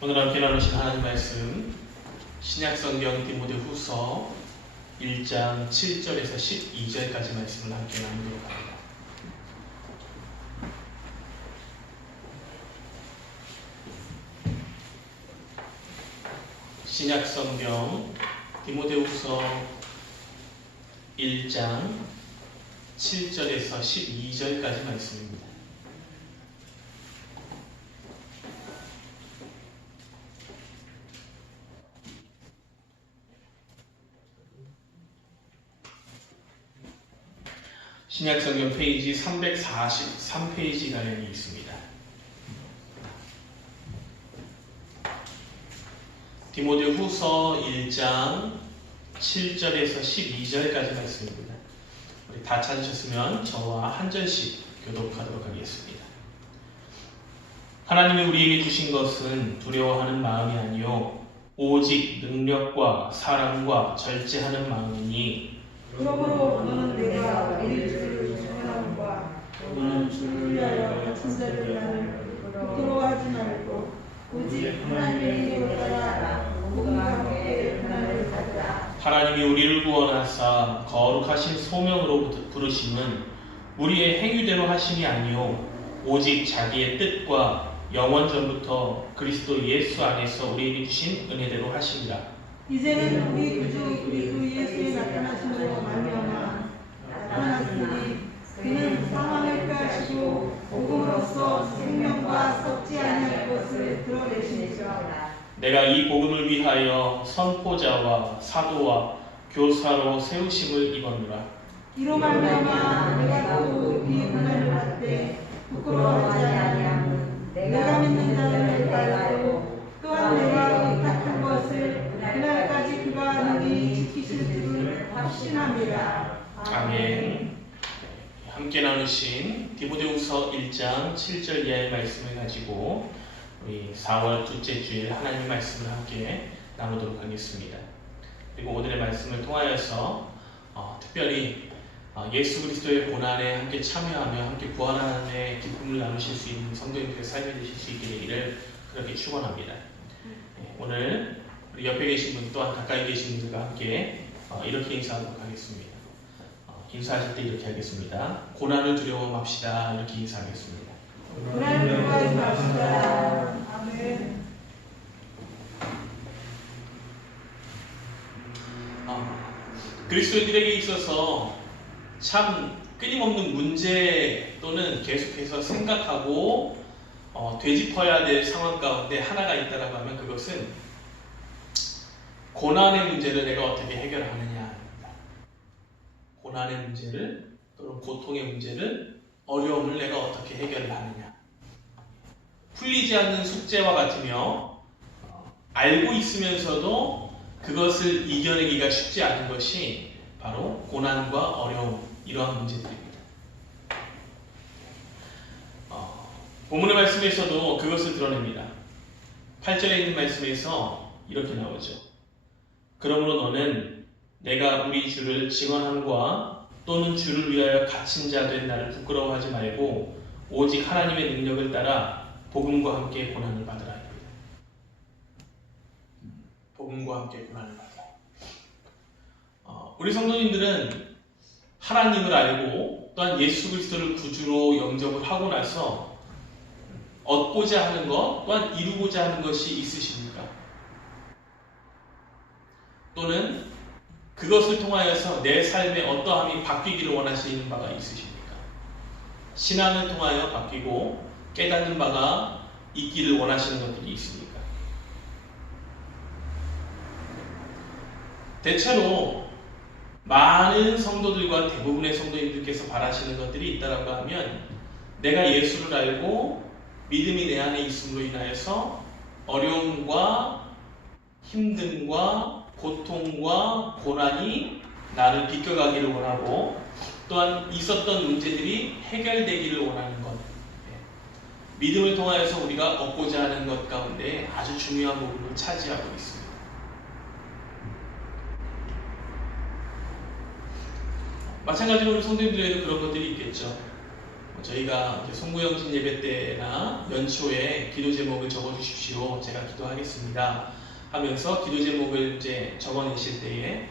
오늘 함께 나누신 하나님 말씀 신약성경 디모데후서 1장 7절에서 12절까지 말씀을 함께 나누도록 합니다. 신약성경 디모데후서 1장 7절에서 12절까지 말씀입니다. 신약성경 페이지 343페이지 가량이 있습니다. 디모데후서 1장 7절에서 12절까지 말씀입니다. 우리 다 찾으셨으면 저와 한 절씩 교독하도록 하겠습니다. 하나님이 우리에게 주신 것은 두려워하는 마음이 아니요 오직 능력과 사랑과 절제하는 마음이니 그러므로 너는 내가 우리 주를 전하는과 너는 주를 위하여 친절을 나를 부끄러워하지 말고 오직 하나님의 이름을 따라 복음과 함께 고난을 받으라. 하나님이 우리를 구원하사 거룩하신 소명으로 부르심은 우리의 행위대로 하심이 아니요 오직 자기의 뜻과 영원 전부터 그리스도 예수 안에서 우리에게 주신 은혜대로 하심이라. 이제는 우리 구주 그리스도 예수의 나타나심으로 말미암아 나타났으니 그는 사망을 폐하시고 복음으로써 생명과 썩지 아니할 것을 드러내시니라. 내가 이 복음을 위하여 선포자와 사도와 교사로 세우심을 입었노라. 이로 말미암아 내가 또 이 고난을 받되 부끄러워하지 아니하고 내가 믿는 자를 따르고 또한 내가 의탁한 것을 그날까지 그가 능히 지키실 줄을 확신합니다. 아멘. 함께 나누신 디모데후서 1장 7절 이하의 말씀을 가지고 우리 4월 둘째 주일 하나님의 말씀을 함께 나누도록 하겠습니다. 그리고 오늘의 말씀을 통하여서 특별히 예수 그리스도의 고난에 함께 참여하며 함께 구원하는 기쁨을 나누실 수 있는 성도님들의 삶이 되실 수 있게 되기를 그렇게 축원합니다. 오늘 우리 옆에 계신 분 또한 가까이 계신 분들과 함께 이렇게 인사하도록 하겠습니다. 인사하실 때 이렇게 하겠습니다. 고난을 두려워 맙시다. 이렇게 인사하겠습니다. 고난을 두려워하지 맙시다. 아멘. 그리스도인들에게 있어서 참 끊임없는 문제 또는 계속해서 생각하고 되짚어야 될 상황 가운데 하나가 있다고 하면 그것은 고난의 문제를 내가 어떻게 해결하느냐입니다. 고난의 문제를 또는 고통의 문제를 어려움을 내가 어떻게 해결을 하느냐. 풀리지 않는 숙제와 같으며 알고 있으면서도 그것을 이겨내기가 쉽지 않은 것이 바로 고난과 어려움, 이러한 문제들입니다. 본문의 말씀에서도 그것을 드러냅니다. 8절에 있는 말씀에서 이렇게 나오죠. 그러므로 너는 내가 우리 주를 증언함과 또는 주를 위하여 갇힌 자 된 나를 부끄러워하지 말고 오직 하나님의 능력을 따라 복음과 함께 고난을 받으라. 복음과 함께 고난을 받으라. 우리 성도님들은 하나님을 알고 또한 예수 그리스도를 구주로 영접을 하고 나서 얻고자 하는 것 또한 이루고자 하는 것이 있으십니까? 또는 그것을 통하여서 내 삶의 어떠함이 바뀌기를 원하시는 바가 있으십니까? 신앙을 통하여 바뀌고 깨닫는 바가 있기를 원하시는 것들이 있습니까? 대체로 많은 성도들과 대부분의 성도님들께서 바라시는 것들이 있다고 하면 내가 예수를 알고 믿음이 내 안에 있음으로 인하여서 어려움과 힘듦과 고통과 고난이 나를 비껴가기를 원하고 또한 있었던 문제들이 해결되기를 원하는 것, 믿음을 통하여서 우리가 얻고자 하는 것 가운데 아주 중요한 부분을 차지하고 있습니다. 마찬가지로 우리 성도님들에도 그런 것들이 있겠죠. 저희가 이제 송구영신 예배 때나 연초에 기도 제목을 적어주십시오. 제가 기도하겠습니다. 하면서 기도 제목을 이제 적어내실 때에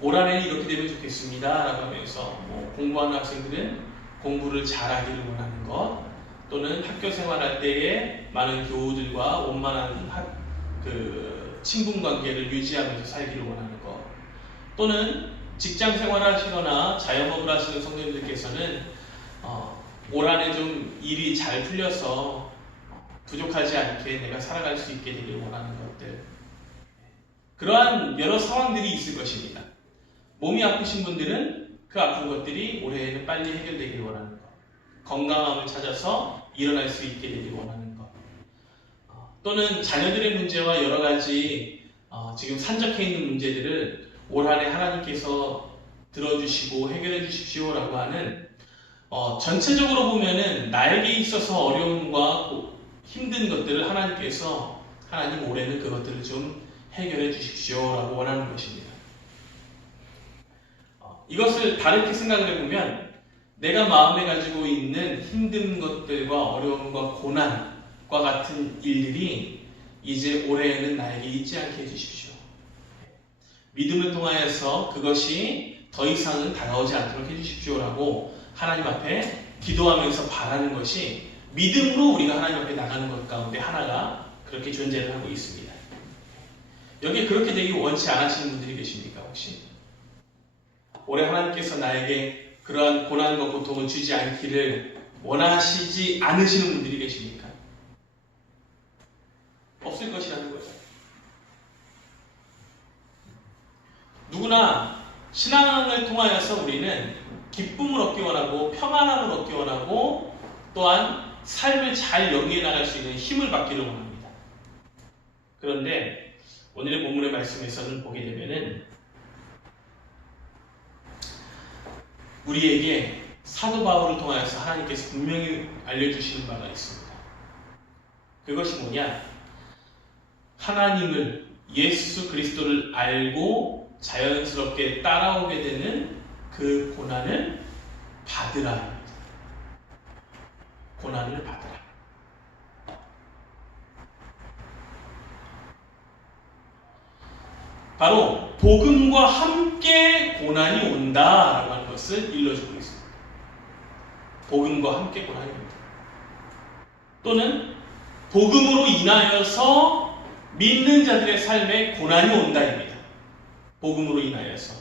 올 한해는 이렇게 되면 좋겠습니다. 라고 하면서 공부하는 학생들은 공부를 잘하기를 원하는 것, 또는 학교 생활할 때에 많은 교우들과 원만한 친분 관계를 유지하면서 살기를 원하는 것, 또는 직장 생활을 하시거나 자영업을 하시는 성도님들께서는 올 한해 좀 일이 잘 풀려서 부족하지 않게 내가 살아갈 수 있게 되길 원하는 것들, 그러한 여러 상황들이 있을 것입니다. 몸이 아프신 분들은 그 아픈 것들이 올해에는 빨리 해결되길 원하는 것, 건강함을 찾아서 일어날 수 있게 되길 원하는 것, 또는 자녀들의 문제와 여러 가지 지금 산적해 있는 문제들을 올 한해 하나님께서 들어주시고 해결해 주십시오라고 하는 전체적으로 보면은 나에게 있어서 어려움과 힘든 것들을 하나님 올해는 그것들을 좀 해결해 주십시오라고 원하는 것입니다. 이것을 다르게 생각을 해보면 내가 마음에 가지고 있는 힘든 것들과 어려움과 고난과 같은 일들이 이제 올해에는 나에게 있지 않게 해주십시오. 믿음을 통하여서 그것이 더 이상은 다가오지 않도록 해주십시오라고 하나님 앞에 기도하면서 바라는 것이 믿음으로 우리가 하나님 앞에 나가는 것 가운데 하나가 그렇게 존재를 하고 있습니다. 여기 그렇게 되기 원치 않으시는 분들이 계십니까 혹시? 올해 하나님께서 나에게 그러한 고난과 고통을 주지 않기를 원하시지 않으시는 분들이 계십니까? 없을 것이라는 거죠. 누구나 신앙을 통하여서 우리는 기쁨을 얻기 원하고 평안함을 얻기 원하고 또한 삶을 잘 영위해 나갈 수 있는 힘을 받기를 원합니다. 그런데 오늘의 본문의 말씀에서는 보게 되면은 우리에게 사도 바울을 통하여서 하나님께서 분명히 알려주시는 바가 있습니다. 그것이 뭐냐? 하나님을, 예수 그리스도를 알고 자연스럽게 따라오게 되는 그 고난을 받으라. 고난을 받으라. 바로 복음과 함께 고난이 온다라고 하는 것을 일러주고 있습니다. 복음과 함께 고난이 온다. 또는 복음으로 인하여서 믿는 자들의 삶에 고난이 온다입니다. 복음으로 인하여서.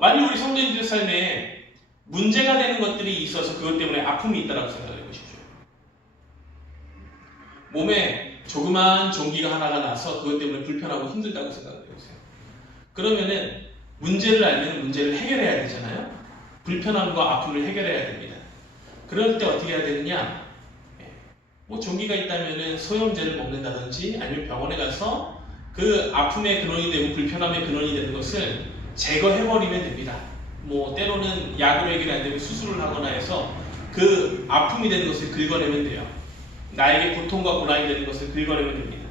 만약 우리 성도님들 삶에 문제가 되는 것들이 있어서 그것 때문에 아픔이 있다고 생각해 보십시오. 몸에 조그만 종기가 하나가 나서 그것 때문에 불편하고 힘들다고 생각해 보세요. 그러면은 문제를 알면 문제를 해결해야 되잖아요. 불편함과 아픔을 해결해야 됩니다. 그럴 때 어떻게 해야 되느냐? 종기가 있다면은 소염제를 먹는다든지 아니면 병원에 가서 그 아픔의 근원이 되고 불편함의 근원이 되는 것을 제거해버리면 됩니다. 때로는 약으로 해결이 안 되면 수술을 하거나 해서 그 아픔이 되는 것을 긁어내면 돼요. 나에게 고통과 고난이 되는 것을 긁어내면 됩니다.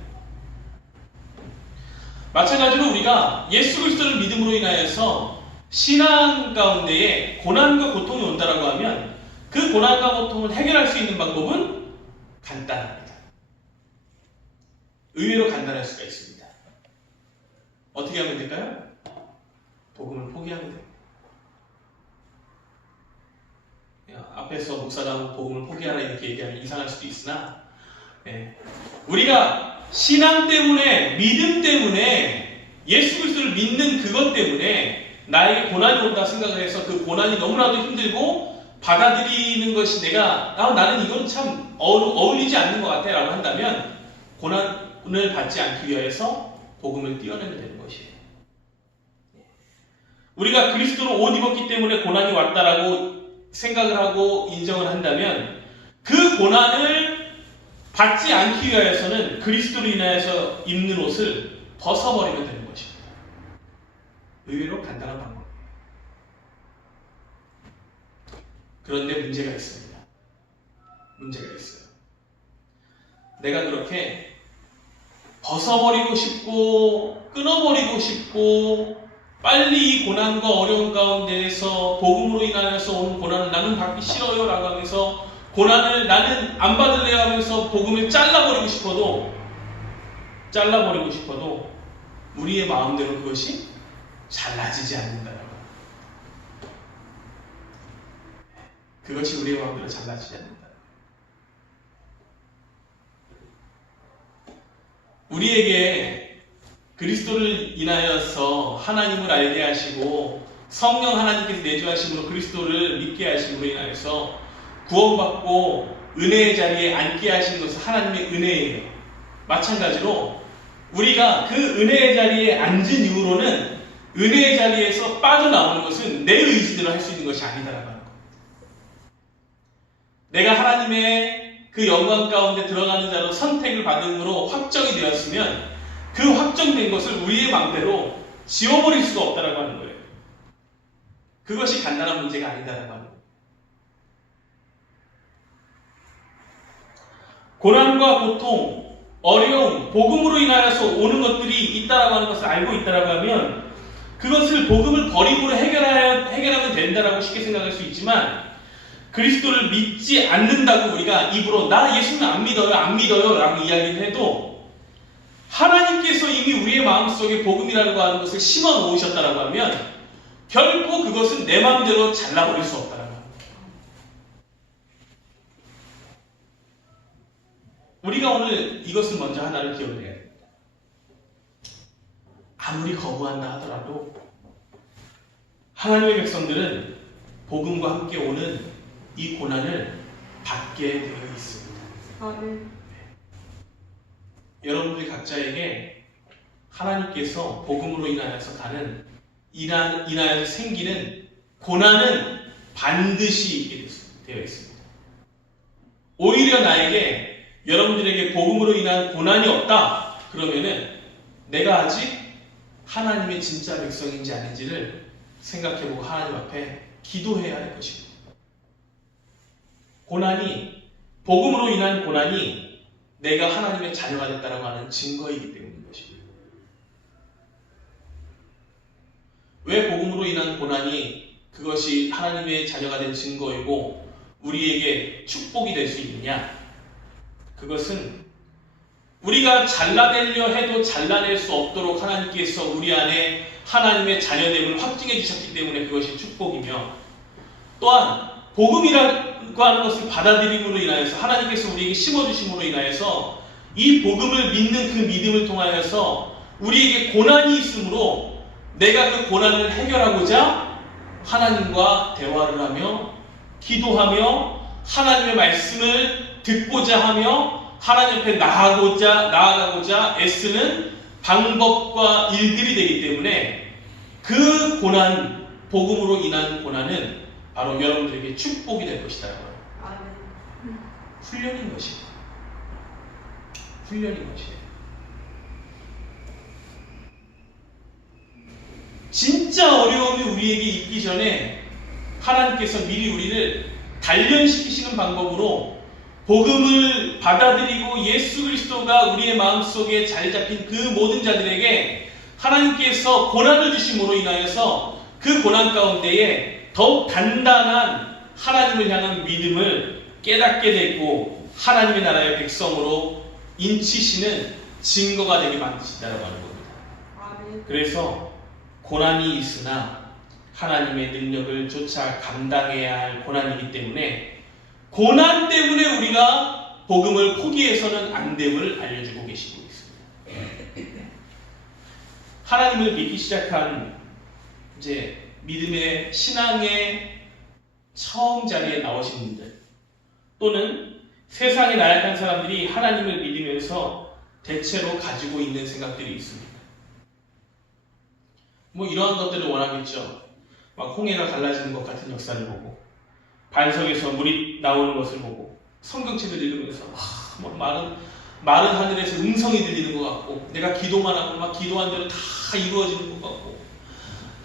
마찬가지로 우리가 예수 그리스도를 믿음으로 인하여서 신앙 가운데에 고난과 고통이 온다라고 하면 그 고난과 고통을 해결할 수 있는 방법은 간단합니다. 의외로 간단할 수가 있습니다. 어떻게 하면 될까요? 복음을 포기하면 됩니다. 앞에서 목사가 복음을 포기하라 이렇게 얘기하면 이상할 수도 있으나 우리가 신앙 때문에 믿음 때문에 예수 그리스도를 믿는 그것 때문에 나에게 고난이 온다 생각을 해서 그 고난이 너무나도 힘들고 받아들이는 것이 나는 이건 참 어울리지 않는 것 같아 라고 한다면 고난을 받지 않기 위해서 복음을 띄어내면 되는 것이에요. 우리가 그리스도로 옷 입었기 때문에 고난이 왔다라고 생각을 하고 인정을 한다면 그 고난을 받지 않기 위해서는 그리스도로 인하여서 입는 옷을 벗어버리면 되는 것입니다. 의외로 간단한 방법이에요. 그런데 문제가 있습니다. 문제가 있어요. 내가 그렇게 벗어버리고 싶고 끊어버리고 싶고 빨리 이 고난과 어려운 가운데에서 복음으로 인하여서 오는 고난을 나는 받기 싫어요 라고 하면서 고난을 나는 안 받을래요 하면서 복음을 잘라버리고 싶어도 우리의 마음대로 그것이 잘라지지 않는다라고. 그것이 우리의 마음대로 잘라지지 않는다. 우리에게 그리스도를 인하여서 하나님을 알게 하시고 성령 하나님께서 내주하심으로 그리스도를 믿게 하심으로 인하여서 구원받고 은혜의 자리에 앉게 하신 것은 하나님의 은혜예요. 마찬가지로 우리가 그 은혜의 자리에 앉은 이후로는 은혜의 자리에서 빠져나오는 것은 내 의지대로 할 수 있는 것이 아니다라고 하는 겁니다. 내가 하나님의 그 영광 가운데 들어가는 자로 선택을 받음으로 확정이 되었으면 그 확정된 것을 우리의 마음대로 지워버릴 수가 없다라고 하는 거예요. 그것이 간단한 문제가 아니다라고 하는 거예요. 고난과 고통, 어려움, 복음으로 인하여서 오는 것들이 있다라고 하는 것을 알고 있다라고 하면 그것을 복음을 버림으로 해결하면 된다라고 쉽게 생각할 수 있지만 그리스도를 믿지 않는다고 우리가 입으로 나 예수님 안 믿어요 라고 이야기를 해도 하나님께서 이미 우리의 마음속에 복음이라고 하는 것을 심어 놓으셨다라고 하면 결코 그것은 내 마음대로 잘라버릴 수 없다라고 합니다. 우리가 오늘 이것을 먼저 하나를 기억을 해야 됩니다. 아무리 거부한다 하더라도 하나님의 백성들은 복음과 함께 오는 이 고난을 받게 되어 있습니다. 아멘. 여러분들 각자에게 하나님께서 복음으로 인하여서 인하여서 생기는 고난은 반드시 있게 되어 있습니다. 오히려 나에게 여러분들에게 복음으로 인한 고난이 없다 그러면은 내가 아직 하나님의 진짜 백성인지 아닌지를 생각해보고 하나님 앞에 기도해야 할 것입니다. 복음으로 인한 고난이 내가 하나님의 자녀가 됐다라고 하는 증거이기 때문인 것입니다. 왜 복음으로 인한 고난이 그것이 하나님의 자녀가 된 증거이고 우리에게 축복이 될 수 있느냐? 그것은 우리가 잘라내려 해도 잘라낼 수 없도록 하나님께서 우리 안에 하나님의 자녀됨을 확증해 주셨기 때문에 그것이 축복이며 또한 복음이라고 하는 것을 받아들임으로 인하여서 하나님께서 우리에게 심어주심으로 인하여서 이 복음을 믿는 그 믿음을 통하여서 우리에게 고난이 있으므로 내가 그 고난을 해결하고자 하나님과 대화를 하며 기도하며 하나님의 말씀을 듣고자 하며 하나님 앞에 나아가고자 애쓰는 방법과 일들이 되기 때문에 그 고난, 복음으로 인한 고난은 바로 여러분들에게 축복이 될 것이다. 훈련인 것이에요. 진짜 어려움이 우리에게 있기 전에 하나님께서 미리 우리를 단련시키시는 방법으로 복음을 받아들이고 예수 그리스도가 우리의 마음속에 자리 잡힌 그 모든 자들에게 하나님께서 고난을 주심으로 인하여서 그 고난 가운데에 더욱 단단한 하나님을 향한 믿음을 깨닫게 되고 하나님의 나라의 백성으로 인치시는 증거가 되게 만드신다고 하는 겁니다. 그래서 고난이 있으나 하나님의 능력을 쫓아 감당해야 할 고난이기 때문에 고난 때문에 우리가 복음을 포기해서는 안 됨을 알려주고 계시고 있습니다. 하나님을 믿기 시작한 이제 믿음의 신앙의 처음 자리에 나오신 분들 또는 세상의 나약한 사람들이 하나님을 믿으면서 대체로 가지고 있는 생각들이 있습니다. 뭐 이러한 것들을 원하겠죠. 막 홍해가 갈라지는 것 같은 역사를 보고 반석에서 물이 나오는 것을 보고 성경책을 읽으면서 마른 하늘에서 음성이 들리는 것 같고 내가 기도만 하고 막 기도한 대로 다 이루어지는 것 같고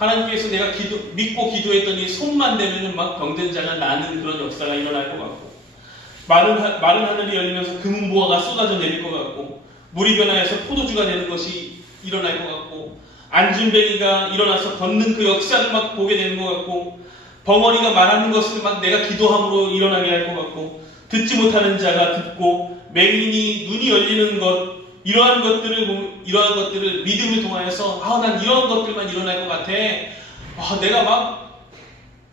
하나님께서 내가 믿고 기도했더니 손만 대면 막 병든 자가 나는 그런 역사가 일어날 것 같고 마른 하늘이 열리면서 금은보화가 쏟아져 내릴 것 같고 물이 변화해서 포도주가 되는 것이 일어날 것 같고 안준뱅이가 일어나서 걷는 그 역사를 막 보게 되는 것 같고, 벙어리가 말하는 것을 막 내가 기도함으로 일어나게 할 것 같고, 듣지 못하는 자가 듣고, 맹인이 눈이 열리는 것, 이러한 것들을 믿음을 통하여서 난 이러한 것들만 일어날 것 같아. 내가 막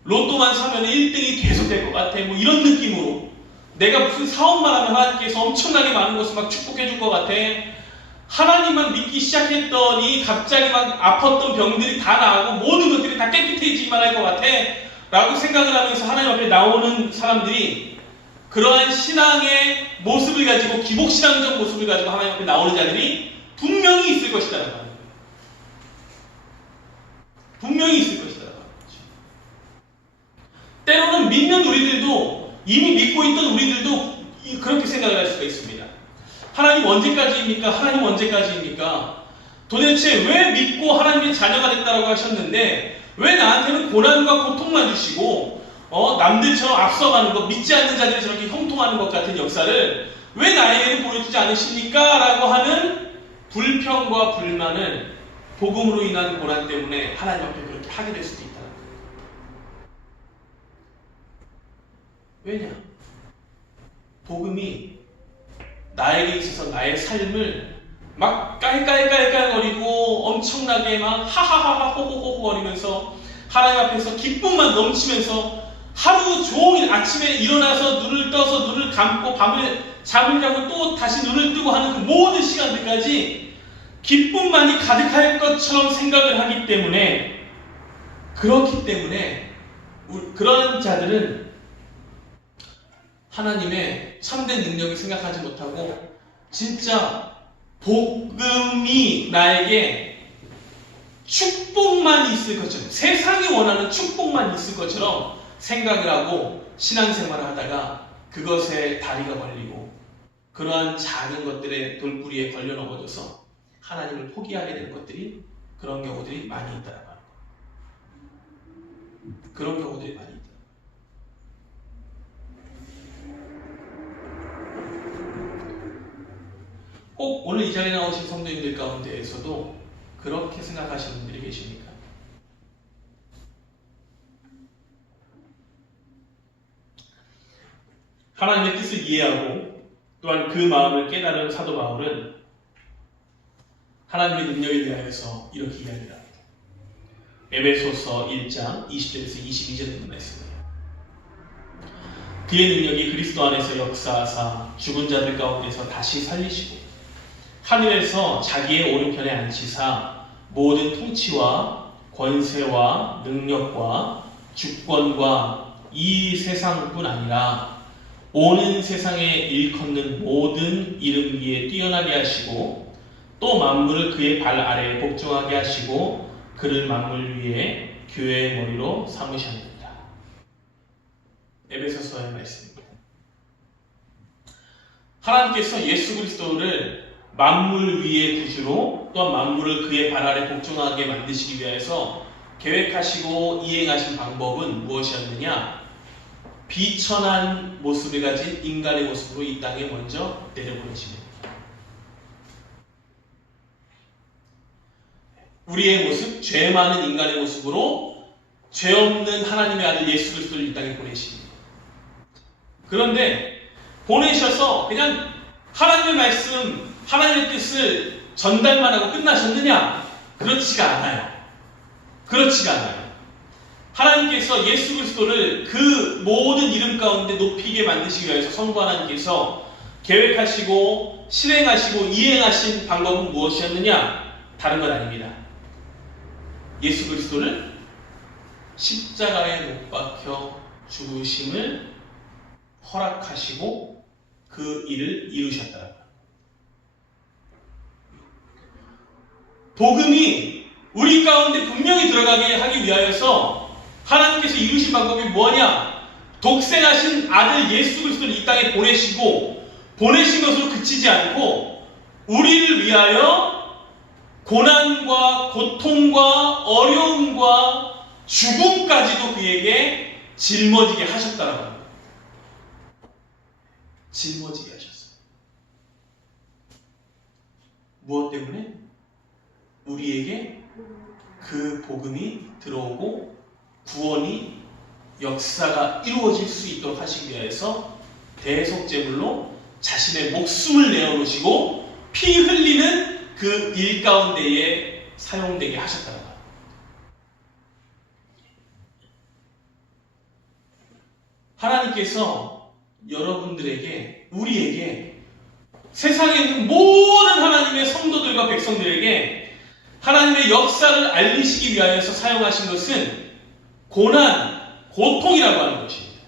로또만 사면 1등이 계속 될 것 같아. 뭐 이런 느낌으로 내가 무슨 사업만 하면 하나님께서 엄청나게 많은 것을 막 축복해 줄 것 같아. 하나님만 믿기 시작했더니 갑자기 막 아팠던 병들이 다 나아고 모든 것들이 다 깨끗해지기만 할 것 같아 라고 생각을 하면서 하나님 앞에 나오는 사람들이, 그러한 신앙의 모습을 가지고, 기복신앙적 모습을 가지고 하나님 앞에 나오는 자들이 분명히 있을 것이다라고 하는 거예요. 분명히 있을 것이다라고 하는 거죠. 때로는 믿는 우리들도, 이미 믿고 있던 우리들도 그렇게 생각을 할 수가 있습니다. 하나님 언제까지입니까? 하나님 언제까지입니까? 도대체 왜 믿고 하나님의 자녀가 됐다라고 하셨는데 왜 나한테는 고난과 고통만 주시고 남들처럼 앞서가는 것, 믿지 않는 자들이 저렇게 형통하는 것 같은 역사를 왜 나에게는 보여주지 않으십니까? 라고 하는 불평과 불만을 복음으로 인한 고난 때문에 하나님 앞에 그렇게 하게 될 수도 있다는 거예요. 왜냐? 복음이 나에게 있어서 나의 삶을 막 깔깔깔깔거리고 엄청나게 막 하하하하 호호호호 거리면서 하나님 앞에서 기쁨만 넘치면서 하루 종일 아침에 일어나서 눈을 떠서 눈을 감고 밤에 잠을 자고 또 다시 눈을 뜨고 하는 그 모든 시간들까지 기쁨만이 가득할 것처럼 생각을 하기 때문에, 그렇기 때문에 그런 자들은 하나님의 참된 능력을 생각하지 못하고 진짜 복음이 나에게 축복만 있을 것처럼, 세상이 원하는 축복만 있을 것처럼 생각을 하고 신앙생활을 하다가 그것에 다리가 걸리고 그러한 작은 것들의 돌부리에 걸려 넘어져서 하나님을 포기하게 되는 것들이, 그런 경우들이 많이 있다라고 하는 거예요. 그런 경우들이 많이 있다. 꼭 오늘 이 자리에 나오신 성도님들 가운데에서도 그렇게 생각하시는 분들이 계십니까? 하나님의 뜻을 이해하고 또한 그 마음을 깨달은 사도 바울은 하나님의 능력에 대하여서 이렇게 이야기합니다. 에베소서 1장 20절에서 22절 말씀이에요. 그의 능력이 그리스도 안에서 역사하사 죽은 자들 가운데서 다시 살리시고 하늘에서 자기의 오른편에 앉히사 모든 통치와 권세와 능력과 주권과 이 세상뿐 아니라 오는 세상에 일컫는 모든 이름 위에 뛰어나게 하시고 또 만물을 그의 발 아래에 복종하게 하시고 그를 만물 위에 교회의 머리로 삼으셨느니라. 에베소서의 말씀입니다. 하나님께서 예수 그리스도를 만물 위의 구주로 또한 만물을 그의 발 아래 복종하게 만드시기 위해서 계획하시고 이행하신 방법은 무엇이었느냐? 비천한 모습을 가진 인간의 모습으로 이 땅에 먼저 내려보내십니다. 우리의 모습, 죄 많은 인간의 모습으로 죄 없는 하나님의 아들 예수 그리스도를 이 땅에 보내십니다. 그런데 보내셔서 그냥 하나님의 말씀, 하나님의 뜻을 전달만 하고 끝나셨느냐? 그렇지가 않아요. 그렇지가 않아요. 하나님께서 예수 그리스도를 그 모든 이름 가운데 높이게 만드시기 위해서 성부 하나님께서 계획하시고 실행하시고 이행하신 방법은 무엇이었느냐? 다른 건 아닙니다. 예수 그리스도를 십자가에 못 박혀 죽으심을 허락하시고 그 일을 이루셨다. 복음이 우리 가운데 분명히 들어가게 하기 위하여서 하나님께서 이루신 방법이 뭐냐? 독생하신 아들 예수 그리스도를 이 땅에 보내시고 보내신 것으로 그치지 않고 우리를 위하여 고난과 고통과 어려움과 죽음까지도 그에게 짊어지게 하셨다라고 합니다. 짊어지게 하셨어요. 무엇 때문에? 우리에게 그 복음이 들어오고 구원이 역사가 이루어질 수 있도록 하시기 위해서 대속제물로 자신의 목숨을 내어놓으시고 피 흘리는 그 일 가운데에 사용되게 하셨다는 거예요. 하나님께서 여러분들에게, 우리에게, 세상에 있는 모든 하나님의 성도들과 백성들에게 하나님의 역사를 알리시기 위하여서 사용하신 것은 고난, 고통이라고 하는 것입니다.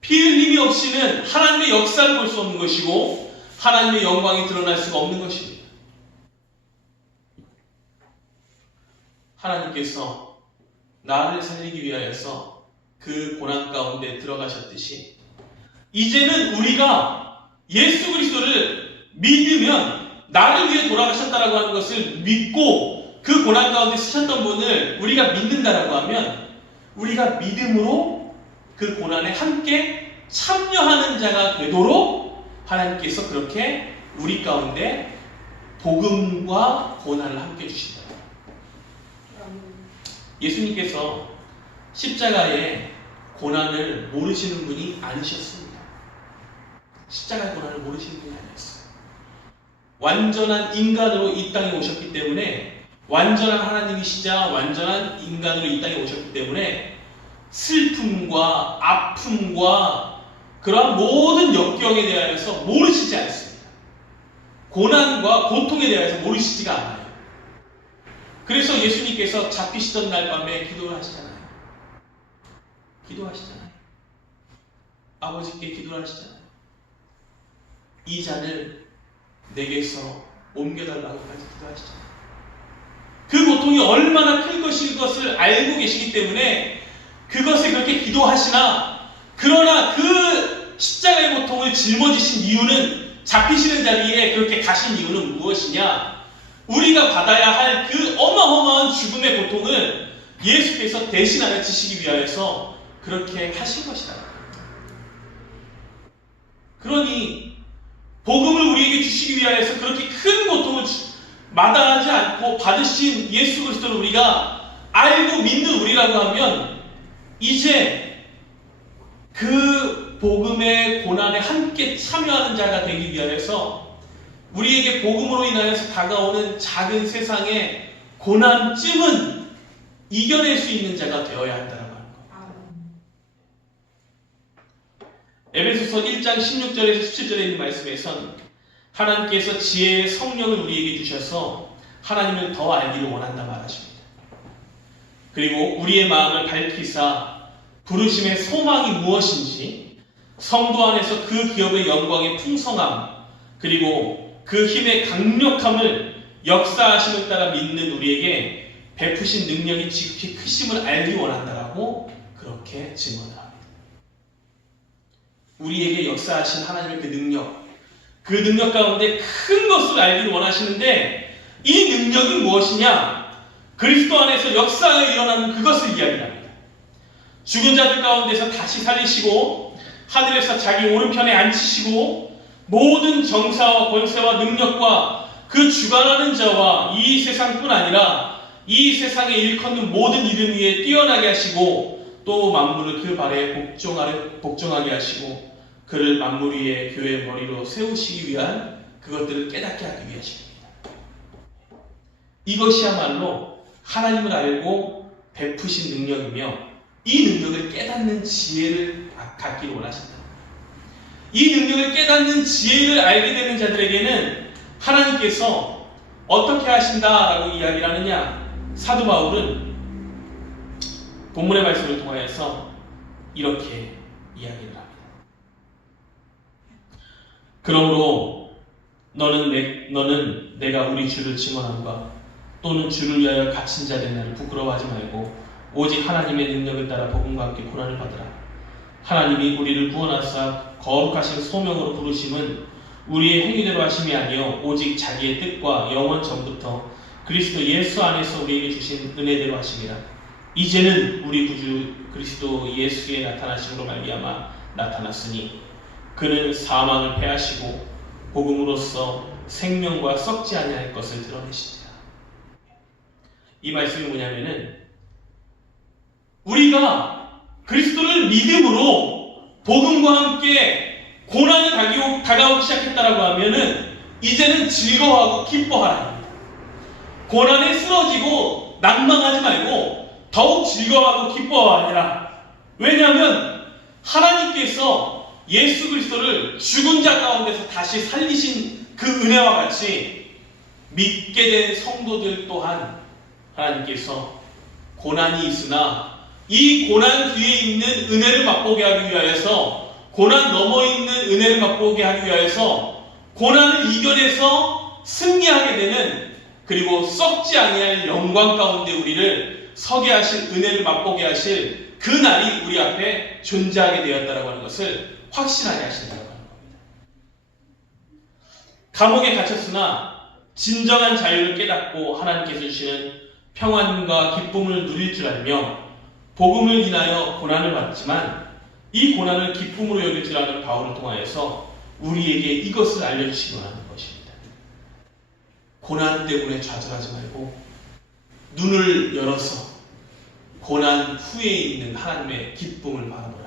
피 흘림이 없이는 하나님의 역사를 볼 수 없는 것이고 하나님의 영광이 드러날 수가 없는 것입니다. 하나님께서 나를 살리기 위하여서 그 고난 가운데 들어가셨듯이 이제는 우리가 예수 그리스도를 믿으면 나를 위해 돌아가셨다라고 하는 것을 믿고 그 고난 가운데 쓰셨던 분을 우리가 믿는다라고 하면 우리가 믿음으로 그 고난에 함께 참여하는 자가 되도록 하나님께서 그렇게 우리 가운데 복음과 고난을 함께 주신다. 예수님께서 십자가의 고난을 모르시는 분이 아니셨습니다. 십자가의 고난을 모르시는 분이 아니었어요. 완전한 인간으로 이 땅에 오셨기 때문에, 완전한 하나님이시자 완전한 인간으로 이 땅에 오셨기 때문에 슬픔과 아픔과 그러한 모든 역경에 대하여서 모르시지 않습니다. 고난과 고통에 대하여서 모르시지가 않아요. 그래서 예수님께서 잡히시던 날 밤에 기도를 하시잖아요. 기도하시잖아요. 아버지께 기도를 하시잖아요. 이 잔을 내게서 옮겨달라고까지 기도하시잖아요. 그 고통이 얼마나 큰 것일 것을 알고 계시기 때문에 그것을 그렇게 기도하시나, 그러나 그 십자가의 고통을 짊어지신 이유는, 잡히시는 자리에 그렇게 가신 이유는 무엇이냐? 우리가 받아야 할 그 어마어마한 죽음의 고통을 예수께서 대신하여 지시기 위하여서 그렇게 하신 것이다. 그러니 복음을 우리에게 주시기 위하여서 그렇게 큰 고통을 마다하지 않고 받으신 예수 그리스도를 우리가 알고 믿는 우리라고 하면 이제 그 복음의 고난에 함께 참여하는 자가 되기 위하여서 우리에게 복음으로 인하여서 다가오는 작은 세상의 고난쯤은 이겨낼 수 있는 자가 되어야 한다는 거예요. 에베소서 1장 16절에서 17절에 있는 말씀에선 하나님께서 지혜의 성령을 우리에게 주셔서 하나님을 더 알기를 원한다 말하십니다. 그리고 우리의 마음을 밝히사 부르심의 소망이 무엇인지, 성도 안에서 그 기업의 영광의 풍성함, 그리고 그 힘의 강력함을 역사하심을 따라 믿는 우리에게 베푸신 능력이 지극히 크심을 알기 원한다라고 그렇게 증언을 합니다. 우리에게 역사하신 하나님의 그 능력 가운데 큰 것을 알기를 원하시는데, 이 능력이 무엇이냐? 그리스도 안에서 역사에 일어나는 그것을 이야기합니다. 죽은 자들 가운데서 다시 살리시고 하늘에서 자기 오른편에 앉히시고 모든 정사와 권세와 능력과 그 주관하는 자와 이 세상뿐 아니라 이 세상에 일컫는 모든 이름 위에 뛰어나게 하시고 또 만물을 그 발에 복종하게 하시고 그를 만물 위에 교회의 머리로 세우시기 위한 그것들을 깨닫게 하기 위하십니다. 이것이야말로 하나님을 알고 베푸신 능력이며 이 능력을 깨닫는 지혜를 갖기를 원하신다. 이 능력을 깨닫는 지혜를 알게 되는 자들에게는 하나님께서 어떻게 하신다라고 이야기를 하느냐? 사도 바울은 본문의 말씀을 통하여서 이렇게 이야기를 합니다. 그러므로 너는 내가 우리 주를 증언함과 또는 주를 위하여 갇힌 자 된 나를 부끄러워하지 말고 오직 하나님의 능력을 따라 복음과 함께 고난을 받으라. 하나님이 우리를 구원하사 거룩하신 소명으로 부르심은 우리의 행위대로 하심이 아니요 오직 자기의 뜻과 영원 전부터 그리스도 예수 안에서 우리에게 주신 은혜대로 하심이라. 이제는 우리 구주 그리스도 예수의 나타나심으로 말미암아 나타났으니 그는 사망을 패하시고 복음으로써 생명과 썩지 아니할 것을 드러내십니다. 이 말씀이 뭐냐면은 우리가 그리스도를 믿음으로 복음과 함께 고난이 다가오기 시작했다라고 하면은 이제는 즐거워하고 기뻐하라. 고난에 쓰러지고 낭망하지 말고 더욱 즐거워하고 기뻐하라. 왜냐하면 하나님께서 예수 그리스도를 죽은 자 가운데서 다시 살리신 그 은혜와 같이 믿게 된 성도들 또한 하나님께서 고난이 있으나 이 고난 뒤에 있는 은혜를 맛보게 하기 위하여서, 고난 너머에 있는 은혜를 맛보게 하기 위하여서 고난을 이겨내서 승리하게 되는, 그리고 썩지 아니할 영광 가운데 우리를 서게 하실, 은혜를 맛보게 하실 그 날이 우리 앞에 존재하게 되었다라고 하는 것을 확신하게 하신다고 하는 겁니다. 감옥에 갇혔으나 진정한 자유를 깨닫고 하나님께서 주시는 평안과 기쁨을 누릴 줄 알며 복음을 인하여 고난을 받지만 이 고난을 기쁨으로 여길 줄 아는 바울을 통하여서 우리에게 이것을 알려주시기 원하는 것입니다. 고난 때문에 좌절하지 말고 눈을 열어서 고난 후에 있는 하나님의 기쁨을 바라보라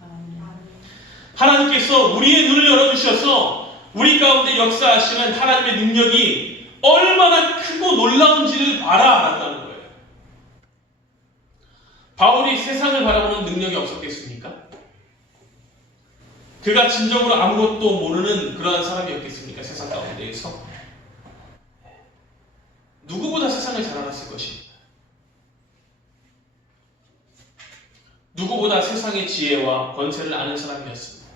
합니다. 하나님께서 우리의 눈을 열어주셔서 우리 가운데 역사하시는 하나님의 능력이 얼마나 크고 놀라운지를 봐라라고 하는 거예요. 바울이 세상을 바라보는 능력이 없었겠습니까? 그가 진정으로 아무것도 모르는 그러한 사람이었겠습니까? 세상 가운데에서 누구보다 세상을 잘 알았을 것입니다. 누구보다 세상의 지혜와 권세를 아는 사람이었습니다.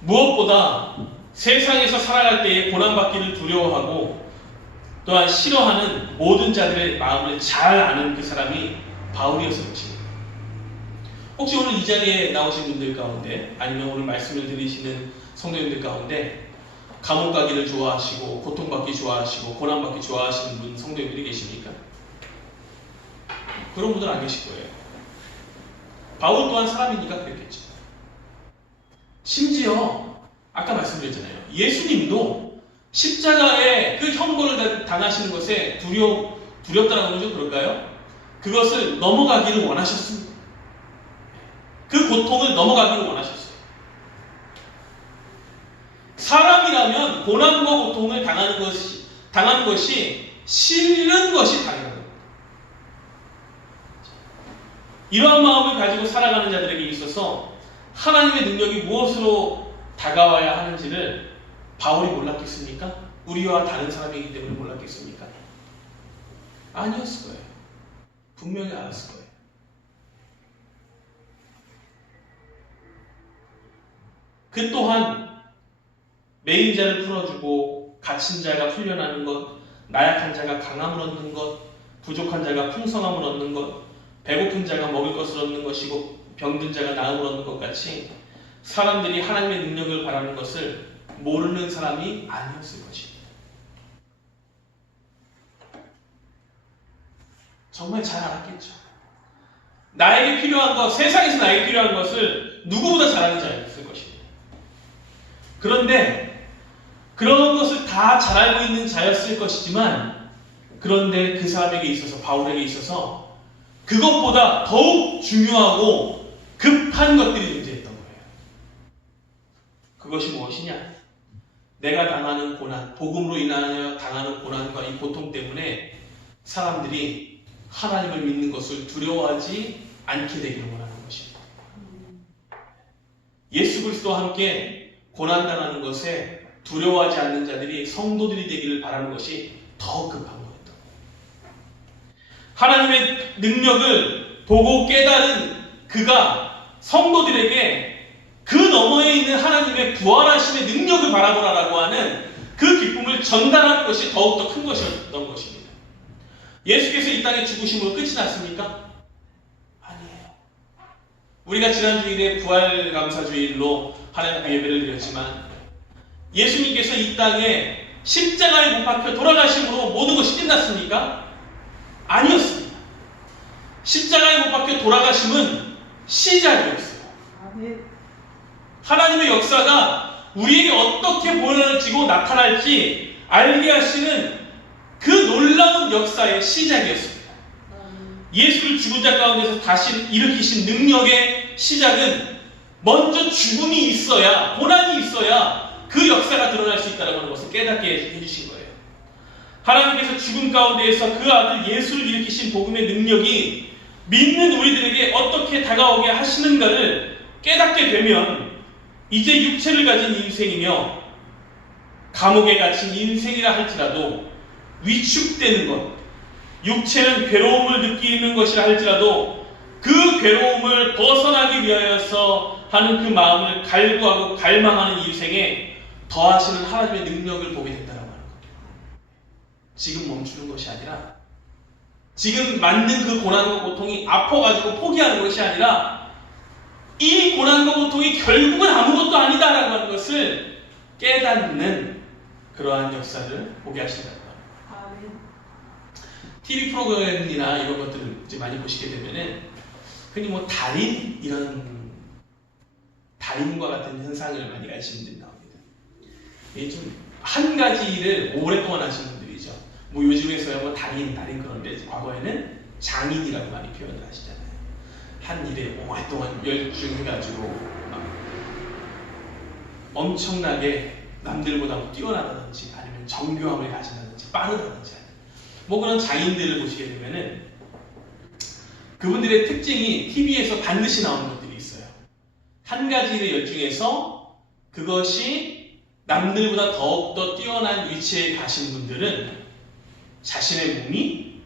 무엇보다 세상에서 살아갈 때에 고난받기를 두려워하고 또한 싫어하는 모든 자들의 마음을 잘 아는 그 사람이 바울이었을 것입니다. 혹시 오늘 이 자리에 나오신 분들 가운데, 아니면 오늘 말씀을 들으시는 성도님들 가운데 감옥 가기를 좋아하시고 고통받기 좋아하시고 고난받기 좋아하시는 분, 성도님들이 계십니까? 그런 분들 안 계실 거예요. 바울 또한 사람이니까 그랬겠죠. 심지어 아까 말씀드렸잖아요. 예수님도 십자가의 그 형벌을 당하시는 것에 두렵다라고 하죠. 그럴까요? 그것을 넘어가기를 원하셨습니다. 그 고통을 넘어가기를 원하셨어요. 사람이라면 고난과 고통을 당하는 것이 싫은 것이 당연합니다. 이러한 마음을 가지고 살아가는 자들에게 있어서 하나님의 능력이 무엇으로 다가와야 하는지를 바울이 몰랐겠습니까? 우리와 다른 사람이기 때문에 몰랐겠습니까? 아니었을 거예요. 분명히 알았을 거예요. 그 또한 매인 자를 풀어주고 갇힌 자가 풀려나는 것, 나약한 자가 강함을 얻는 것, 부족한 자가 풍성함을 얻는 것, 배고픈 자가 먹을 것을 얻는 것이고 병든 자가 나음을 얻는 것 같이 사람들이 하나님의 능력을 바라는 것을 모르는 사람이 아니었을 것입니다. 정말 잘 알았겠죠. 나에게 필요한 것, 세상에서 나에게 필요한 것을 누구보다 잘 아는 자였을 것입니다. 그런데 그런 것을 다 잘 알고 있는 자였을 것이지만, 그런데 그 사람에게 있어서, 바울에게 있어서 그것보다 더욱 중요하고 급한 것들이 존재했던 거예요. 그것이 무엇이냐? 내가 당하는 고난, 복음으로 인하여 당하는 고난과 이 고통 때문에 사람들이 하나님을 믿는 것을 두려워하지 않게 되기를 원하는 것입니다. 예수 그리스도와 함께 고난당하는 것에 두려워하지 않는 자들이 성도들이 되기를 바라는 것이 더 급한 거예요. 하나님의 능력을 보고 깨달은 그가 성도들에게 그 너머에 있는 하나님의 부활하심의 능력을 바라보라라고 하는 그 기쁨을 전달하는 것이 더욱더 큰 것이었던 것입니다. 예수께서 이 땅에 죽으심으로 끝이 났습니까? 아니에요. 우리가 지난 주일에 부활감사주일로 하나님 앞에 예배를 드렸지만, 예수님께서 이 땅에 십자가에 못 박혀 돌아가심으로 모든 것이 끝났습니까? 아니었습니다. 십자가에 못 박혀 돌아가심은 시작이었어요. 하나님의 역사가 우리에게 어떻게 보여지고 나타날지 알게 하시는 그 놀라운 역사의 시작이었습니다. 예수를 죽은 자 가운데서 다시 일으키신 능력의 시작은 먼저 죽음이 있어야, 고난이 있어야 그 역사가 드러날 수 있다는 것을 깨닫게 해주신 거예요. 하나님께서 죽음 가운데에서 그 아들 예수를 일으키신 복음의 능력이 믿는 우리들에게 어떻게 다가오게 하시는가를 깨닫게 되면 이제 육체를 가진 인생이며 감옥에 갇힌 인생이라 할지라도 위축되는 것, 육체는 괴로움을 느끼는 것이라 할지라도 그 괴로움을 벗어나기 위하여서 하는 그 마음을 갈구하고 갈망하는 인생에 더하시는 하나님의 능력을 보게 된다고 하는 겁니다. 지금 멈추는 것이 아니라 지금 만든 그 고난과 고통이 아파가지고 포기하는 것이 아니라 이 고난과 고통이 결국은 아무것도 아니다라고 하는 것을 깨닫는 그러한 역사를 보게 하신다는 거예요. TV 프로그램이나 이런 것들을 이제 많이 보시게 되면은 흔히 뭐 달인 이런 달인과 같은 현상을 많이 가지신 분들이 나옵니다. 이게 좀 한 가지를 오랫동안 하신 분들이죠. 뭐 요즘에서야 뭐 달인 그런데 과거에는 장인이라고 많이 표현을 하시잖아요. 한 일에 오랫동안 열중해가지고 엄청나게 남들보다 뛰어나다든지 아니면 정교함을 가진다든지 빠르다든지 뭐 그런 장인들을 보시게 되면은 그분들의 특징이 TV에서 반드시 나오는 것들이 있어요. 한 가지 일에 열중해서 그것이 남들보다 더욱더 뛰어난 위치에 가신 분들은 자신의 몸이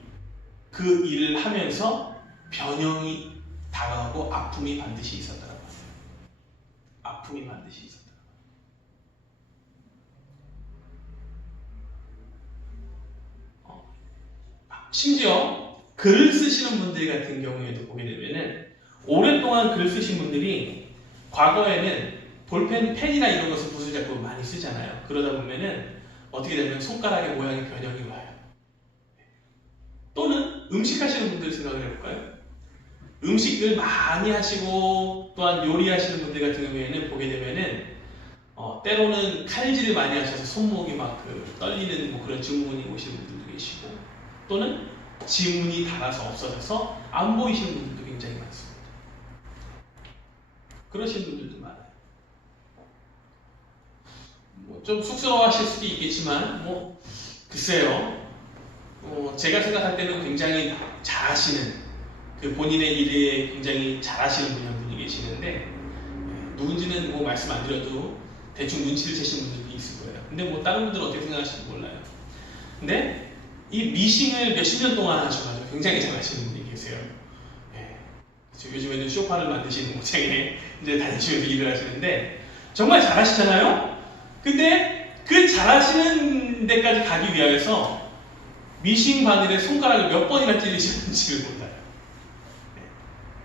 그 일을 하면서 변형이 다가오고 아픔이 반드시 있었다고 해요. 아픔이 반드시 있었다. 심지어 글을 쓰시는 분들 같은 경우에도 보게 되면은 오랫동안 글을 쓰신 분들이 과거에는 볼펜, 펜이나 이런 것을 붓을 잡고 많이 쓰잖아요. 그러다 보면은 어떻게 되면 손가락의 모양이 변형이 와요. 또는 음식 하시는 분들 생각을 해볼까요? 음식을 많이 하시고 또한 요리하시는 분들 같은 경우에는 보게 되면은 때로는 칼질을 많이 하셔서 손목이 막 떨리는 뭐 그런 증후군이 오시는 분들도 계시고 또는 지문이 닳아서 없어져서 안 보이시는 분들도 굉장히 많습니다. 그러신 분들도 많아요. 뭐 좀 쑥스러워하실 수도 있겠지만 뭐 글쎄요. 제가 생각할 때는 굉장히 잘하시는 그 본인의 일에 굉장히 잘하시는 분이 한 분이 계시는데 누군지는 뭐 말씀 안 드려도 대충 눈치를 채시는 분들이 있을 거예요. 근데 뭐 다른 분들은 어떻게 생각하실지 몰라요. 근데 이 미싱을 몇십 년 동안 하셔가지고 굉장히 잘하시는 분이 계세요. 요즘에는 쇼파를 만드시는 공장에 이제 다니시면서 일을 하시는데 정말 잘하시잖아요. 근데 그 잘하시는 데까지 가기 위하여서 미싱 바늘에 손가락을 몇 번이나 찔리시는지를 몰라요.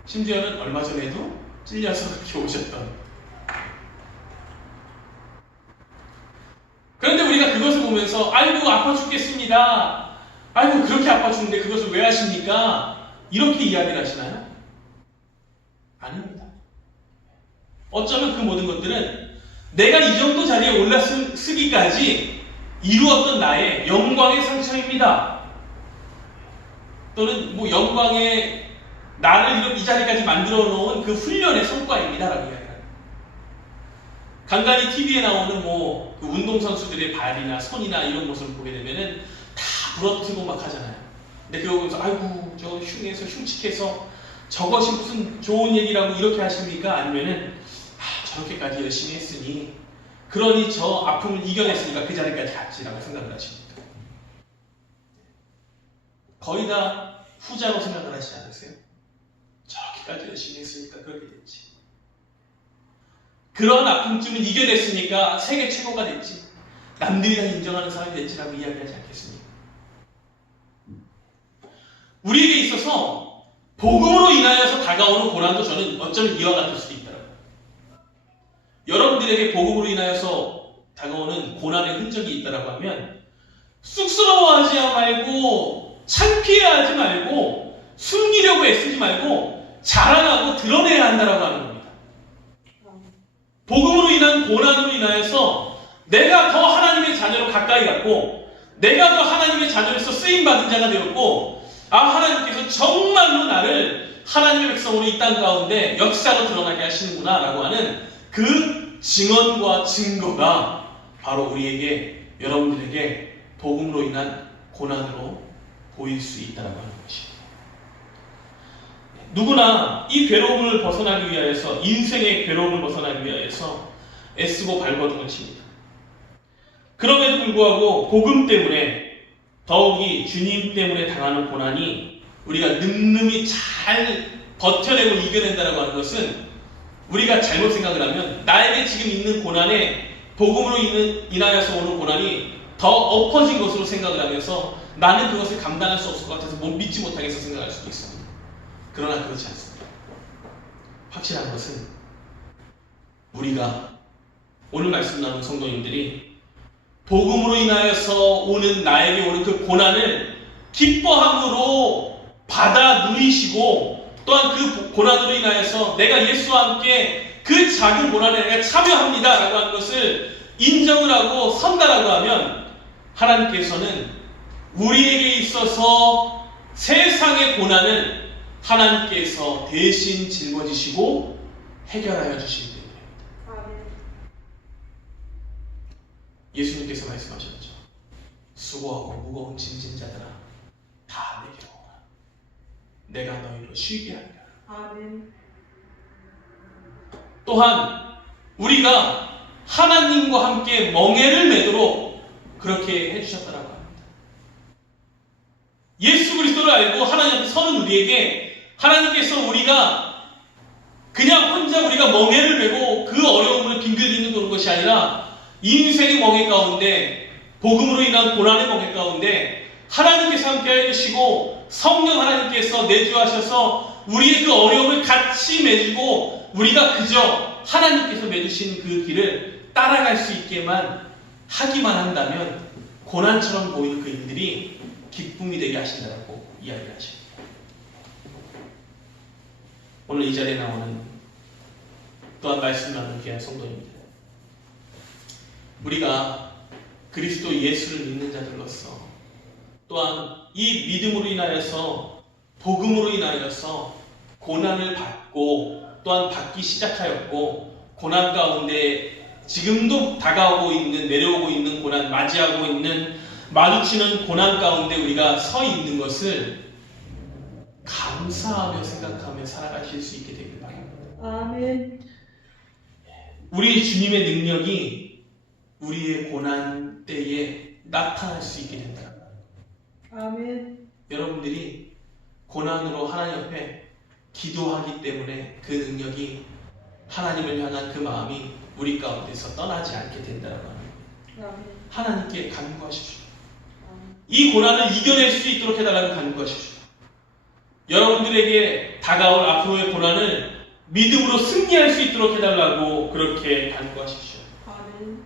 심지어는 얼마 전에도 찔려서 그렇게 오셨던. 그런데 우리가 그것을 보면서 아이고 아파 죽겠습니다. 아이고 그렇게 아파 죽는데 그것을 왜 하십니까? 이렇게 이야기를 하시나요? 아닙니다. 어쩌면 그 모든 것들은 내가 이 정도 자리에 올라서기까지 이루었던 나의 영광의 상처입니다. 또는 뭐 영광의 나를 이 자리까지 만들어 놓은 그 훈련의 성과입니다. 라고 이야기합니다. 간간히 TV에 나오는 뭐 그 운동선수들의 발이나 손이나 이런 모습을 보게 되면은 다 부러뜨고 막 하잖아요. 근데 그거 보면서 아이고 저 흉해서 흉측해서 저것이 무슨 좋은 얘기라고 이렇게 하십니까? 아니면은 저렇게까지 열심히 했으니 그러니 저 아픔을 이겨냈으니까 그 자리까지 갔지라고 생각을 하십니다. 거의 다 후자로 생각을 하시지 않으세요? 저렇게까지 열심히 했으니까 그렇게 됐지. 그런 아픔쯤은 이겨냈으니까 세계 최고가 됐지. 남들이 다 인정하는 사람이 됐지라고 이야기하지 않겠습니까? 우리에게 있어서 복음으로 인하여서 다가오는 고난도 저는 어쩌면 이와 같을 수도 있더라고요. 여러분들에게 복음으로 인하여서 다가오는 고난의 흔적이 있다고 하면 쑥스러워하지 말고 창피해하지 말고 숨기려고 애쓰지 말고 자랑하고 드러내야 한다고 하는 겁니다. 복음으로 인한 고난으로 인하여서 내가 더 하나님의 자녀로 가까이 갔고 내가 더 하나님의 자녀로서 쓰임받은 자가 되었고 하나님께서 정말로 나를 하나님의 백성으로 이 땅 가운데 역사로 드러나게 하시는구나 라고 하는 그 증언과 증거가 바로 우리에게 여러분들에게 복음으로 인한 고난으로 보일 수 있다는 것입니다. 누구나 이 괴로움을 벗어나기 위하여서 인생의 괴로움을 벗어나기 위하여서 애쓰고 발버둥을 칩니다. 그럼에도 불구하고 복음 때문에 더욱이 주님 때문에 당하는 고난이 우리가 늠름히 잘 버텨내고 이겨낸다고 하는 것은 우리가 잘못 생각을 하면 나에게 지금 있는 고난에 복음으로 인하여서 오는 고난이 더 엎어진 것으로 생각을 하면서 나는 그것을 감당할 수 없을 것 같아서 믿지 못하겠어 생각할 수도 있습니다. 그러나 그렇지 않습니다. 확실한 것은 우리가 오늘 말씀 나눈 성도님들이 복음으로 인하여서 오는 나에게 오는 그 고난을 기뻐함으로 받아 누리시고 또한 그 고난으로 인하여서 내가 예수와 함께 그 작은 고난에 내가 참여합니다 라고 하는 것을 인정을 하고 선다라고 하면 하나님께서는 우리에게 있어서 세상의 고난을 하나님께서 대신 짊어지시고 해결하여 주시기 때문입니다. 예수님께서 말씀하셨죠. 수고하고 무거운 짐진 자들아 다 내게로 오라. 내가 너희를 쉬게 하리라. 아멘. 또한 우리가 하나님과 함께 멍에를 매도록 그렇게 해주셨다라고 합니다. 예수 그리스도를 알고 하나님 앞에 서는 우리에게 하나님께서 우리가 그냥 혼자 우리가 멍에를 메고 그 어려움을 빙글빙글 도는 것이 아니라 인생의 멍에 가운데 복음으로 인한 고난의 멍에 가운데 하나님께서 함께 해주시고 성령 하나님께서 내주하셔서 우리의 그 어려움을 같이 맺고 우리가 그저 하나님께서 맺으신 그 길을 따라갈 수 있게만 하기만 한다면 고난처럼 보이는 그 일들이 기쁨이 되게 하신다고 이야기를 하십니다. 오늘 이 자리에 나오는 또한 말씀 나누는 귀한 성도입니다. 우리가 그리스도 예수를 믿는 자들로서 또한 이 믿음으로 인하여서 복음으로 인하여서 고난을 받고 또한 받기 시작하였고 고난 가운데 지금도 다가오고 있는 내려오고 있는 고난 맞이하고 있는 마주치는 고난 가운데 우리가 서 있는 것을 감사하며 생각하며 살아가실 수 있게 되길 바랍니다. 아멘. 우리 주님의 능력이 우리의 고난 때에 나타날 수 있게 된다. 아멘. 여러분들이 고난으로 하나님 앞에 기도하기 때문에 그 능력이 하나님을 향한 그 마음이 우리 가운데서 떠나지 않게 된다는 겁니다. 아멘. 하나님께 간구하십시오. 아멘. 이 고난을 이겨낼 수 있도록 해달라고 간구하십시오. 여러분들에게 다가올 앞으로의 고난을 믿음으로 승리할 수 있도록 해달라고 그렇게 간구하십시오. 아멘.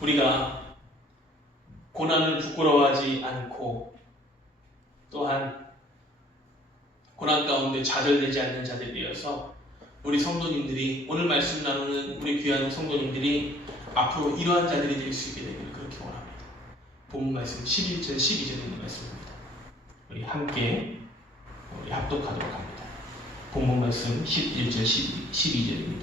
우리가 고난을 부끄러워하지 않고 또한 고난 가운데 좌절되지 않는 자들이 되어서 우리 성도님들이 오늘 말씀 나누는 우리 귀한 성도님들이 앞으로 이러한 자들이 될 수 있게 되기를 그렇게 원합니다. 본문 말씀 11절 12절에 있는 말씀입니다. 우리 함께 합독하도록 합니다. 본문 말씀 11절 12절입니다.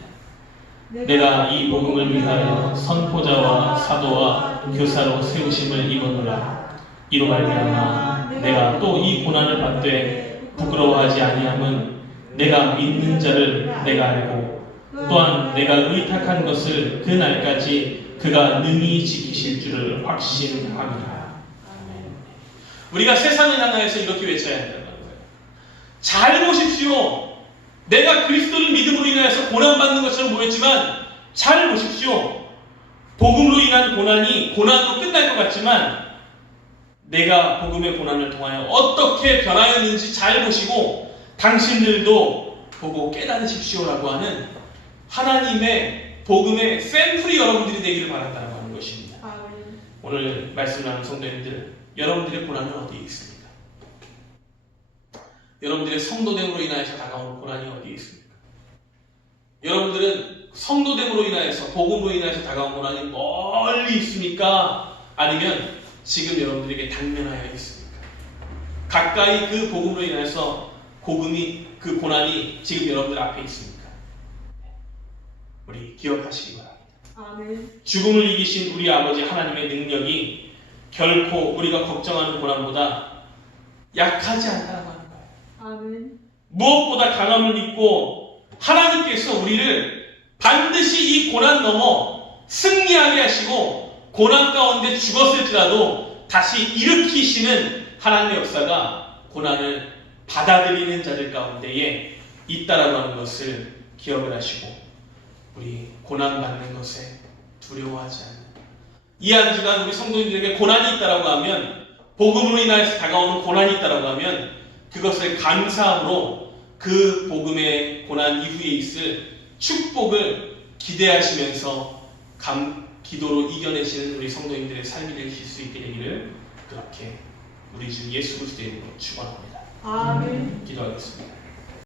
내가 이 복음을 위하여 선포자와 사도와 교사로 세우심을 입었노라. 이로 말미암아 내가 또 이 고난을 받되 부끄러워하지 아니함은 내가 믿는 자를 내가 알고 또한 내가 의탁한 것을 그 날까지 그가 능히 지키실 줄을 확신함이라. 우리가 세상을 향하여서 이렇게 외쳐야 한다는 거예요. 잘 보십시오. 내가 그리스도를 믿음으로 인하여서 고난받는 것처럼 보였지만 잘 보십시오. 복음으로 인한 고난이 고난으로 끝날 것 같지만 내가 복음의 고난을 통하여 어떻게 변하였는지 잘 보시고 당신들도 보고 깨달으십시오라고 하는 하나님의 복음의 샘플이 여러분들이 되기를 바란다고 하는 것입니다. 아멘. 오늘 말씀 나눈 성도님들, 여러분들의 고난은 어디에 있습니까? 여러분들의 성도됨으로 인하여서 다가오는 고난이 어디에 있습니까? 여러분들은 성도됨으로 인하여서 복음으로 인하여서 다가온 고난이 멀리 있습니까? 아니면 지금 여러분들에게 당면하여 있습니까? 가까이 그 복음으로 인하여서 그 고난이 지금 여러분들 앞에 있습니까? 우리 기억하시기 바랍니다. 아멘. 죽음을 이기신 우리 아버지 하나님의 능력이 결코 우리가 걱정하는 고난보다 약하지 않다고 하는 거예요. 아멘. 무엇보다 강함을 믿고 하나님께서 우리를 반드시 이 고난 넘어 승리하게 하시고 고난 가운데 죽었을지라도 다시 일으키시는 하나님의 역사가 고난을 받아들이는 자들 가운데에 있다라고 하는 것을 기억을 하시고 우리 고난 받는 것에 두려워하지 않는 이 한 주간 우리 성도님들에게 고난이 있다라고 하면 복음으로 인하여서 다가오는 고난이 있다라고 하면 그것을 감사함으로 그 복음의 고난 이후에 있을 축복을 기대하시면서 기도로 이겨내시는 우리 성도님들의 삶이 되실 수 있게 되기를 그렇게 우리 주 예수 그리스도의 이름으로 축원합니다. 아멘. 기도하겠습니다.